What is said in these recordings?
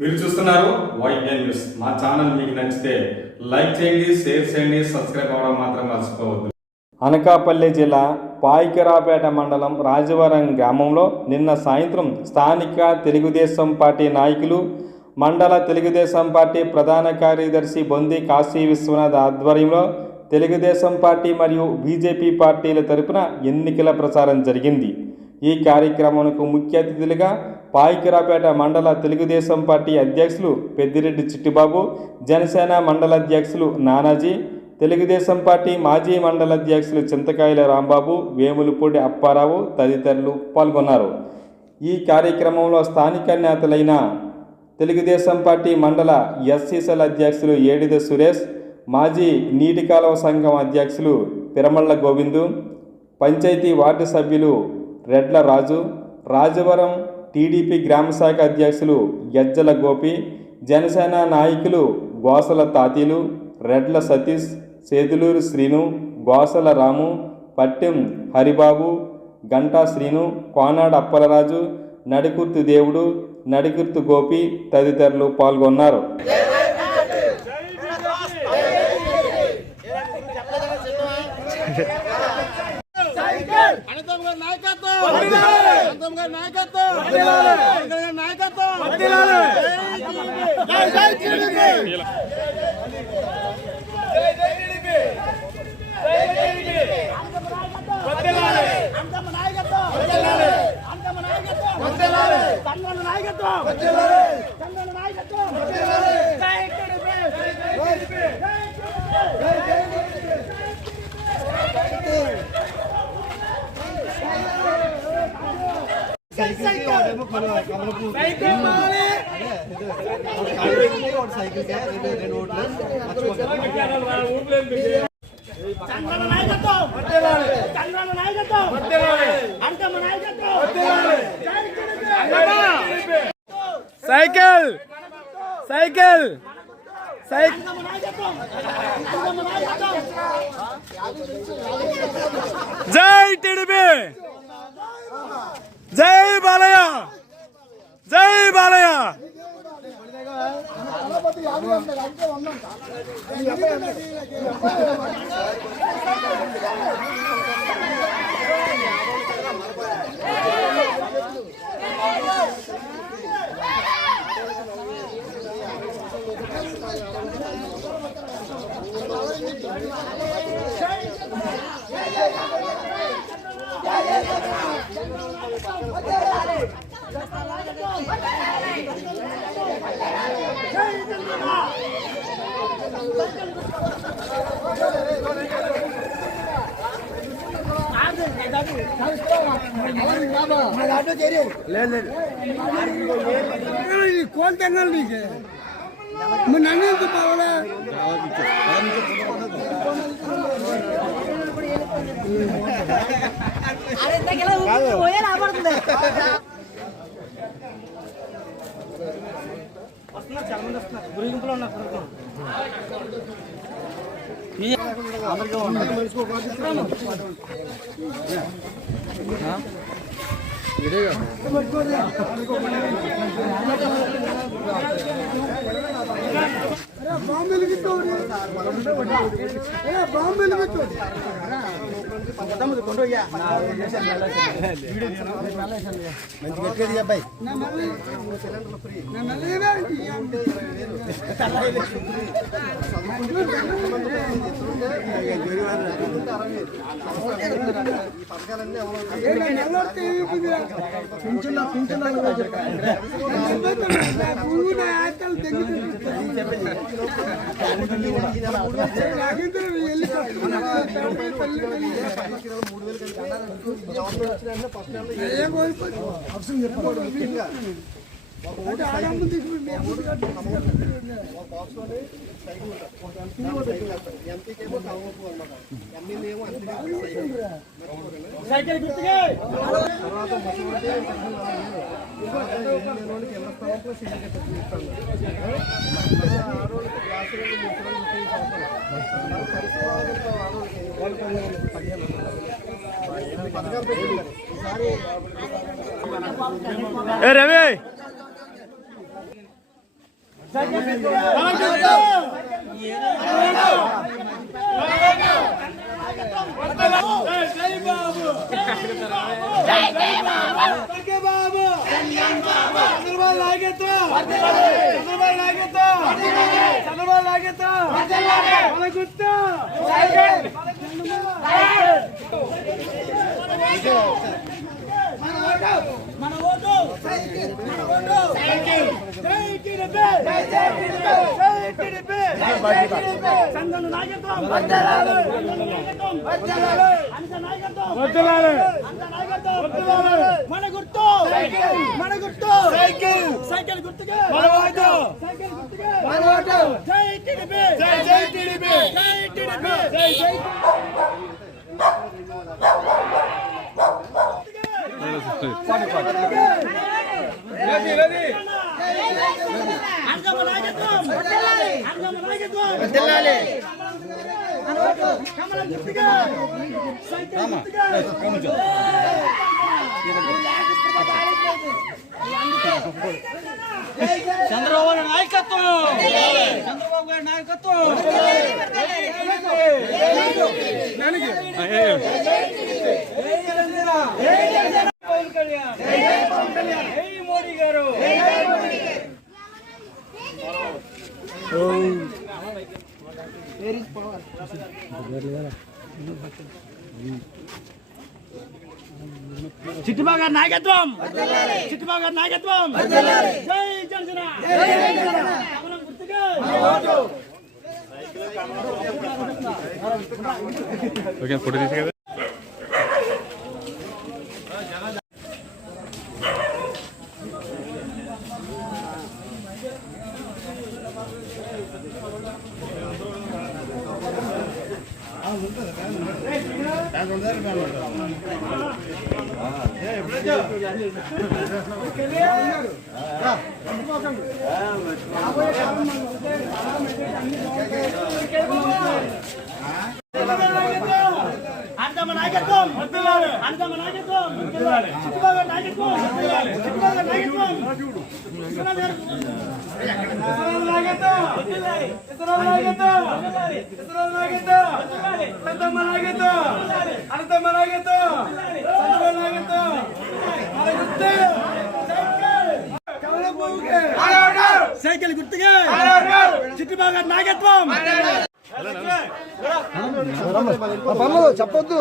మీరు చూస్తున్నారు YN news. మా ఛానల్ మీకు నచ్చితే లైక్ చేయండి, షేర్ చేయండి, సబ్స్క్రైబ్ అవ్వడం మాత్రం మర్చిపోవద్దు. అనకాపల్లి జిల్లా పాయికరాపేట మండలం రాజవరం గ్రామంలో నిన్న సాయంత్రం స్థానిక తెలుగుదేశం పార్టీ నాయకులు, మండల తెలుగుదేశం పార్టీ ప్రధాన కార్యదర్శి బొంది కాశీ విశ్వనాథ్ ఆధ్వర్యంలో తెలుగుదేశం పార్టీ మరియు బీజేపీ పార్టీల తరపున ఎన్నికల ప్రచారం జరిగింది. ఈ కార్యక్రమానికి ముఖ్య అతిథులుగా పాయికరాపేట మండల తెలుగుదేశం పార్టీ అధ్యక్షులు పెద్దిరెడ్డి చిట్టిబాబు, జనసేన మండల అధ్యక్షులు నానాజీ, తెలుగుదేశం పార్టీ మాజీ మండల అధ్యక్షులు చింతకాయల రాంబాబు, వేములపూడి అప్పారావు తదితరులు పాల్గొన్నారు. ఈ కార్యక్రమంలో స్థానిక నేతలైన తెలుగుదేశం పార్టీ మండల ఎస్సీసీల అధ్యక్షులు ఏడిద సురేష్, మాజీ నీటి కాలువ సంఘం అధ్యక్షులు తిరుమల గోవిందు, పంచాయతీ వార్డు సభ్యులు రెడ్ల రాజు, రాజవరం టీడీపీ గ్రామశాఖ అధ్యక్షులు గజ్జల గోపి, జనసేన నాయకులు గోసల తాతీలు, రెడ్ల సతీష్, సేదులూరు శ్రీను, గోసల రాము, పట్టెం హరిబాబు, గంటా శ్రీను, కోనాడు అప్పలరాజు, నడికుర్తి దేవుడు, నడికుర్తి గోపి తదితరులు పాల్గొన్నారు. సైకిల్ సైకిల్ జై టీడీపీ, జై బాలయ్య, జై బాలయ్య. कौन चैनल नहीं है मैं नन्हे तो पावला अरे इतना केला होया ना पडतले వస్తున్నా చాలా మంది వస్తున్నారు గురి గుంపులో ఉన్నారు అందరికీ బాంబేలు గిట్టోడి బాంబేలు గిట్టోడి కొండయ్యా మంచి గట్టిది అబ్బాయి సైకిల్ గుర్తుగా రవి మన ఓటు మన ఓటు సైకిల్ జై టీడీపీ జై టీడీపీ జై టీడీపీ సంగన నాయకత్వం వర్ధిల్లాలి నాయకత్వం వర్ధిల్లాలి అంత నాయకత్వం వర్ధిల్లాలి అంత నాయకత్వం వర్ధిల్లాలి మన గుర్తు సైకిల్ మన గుర్తు సైకిల్ సైకిల్ గుర్తుకే మన ఓటు సైకిల్ గుర్తుకే మన ఓటు జై టీడీపీ జై టీడీపీ జై టీడీపీ జై చంద్రబాబు నాయకత్వం చంద్రబాబు గారి నాయకత్వం మోడీ గారు చిట్టుబాబు గారి నాయకత్వం చిట్టుబాబు గారి నాయకత్వం జై జనసేన కమలం గుర్తుగా ఓకే ఫోటో తీసి కదా అందమ నాయకత్వం అందమ నాయకత్వం చిట్టుబాబు నాయకత్వం చిట్టుబాబు నాయకత్వం సైకిల్ గుర్తుగా చిట్టుబాబు గారి నాయకత్వం చెప్పొద్దు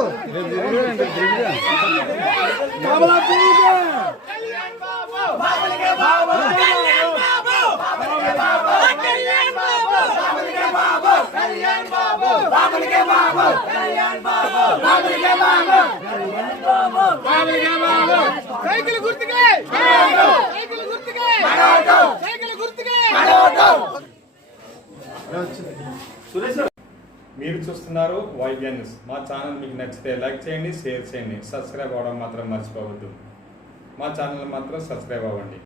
సైకిల్ గుర్తుకే సైకిల్ గుర్తుకే సైకిల్ గుర్తుకే మీరు చూస్తున్నారు వైబిఎన్ న్యూస్. మా ఛానల్ మీకు నచ్చితే లైక్ చేయండి, షేర్ చేయండి, సబ్స్క్రైబ్ అవ్వడం మాత్రం మర్చిపోవద్దు. మా ఛానల్ మాత్రం సబ్స్క్రైబ్ అవ్వండి.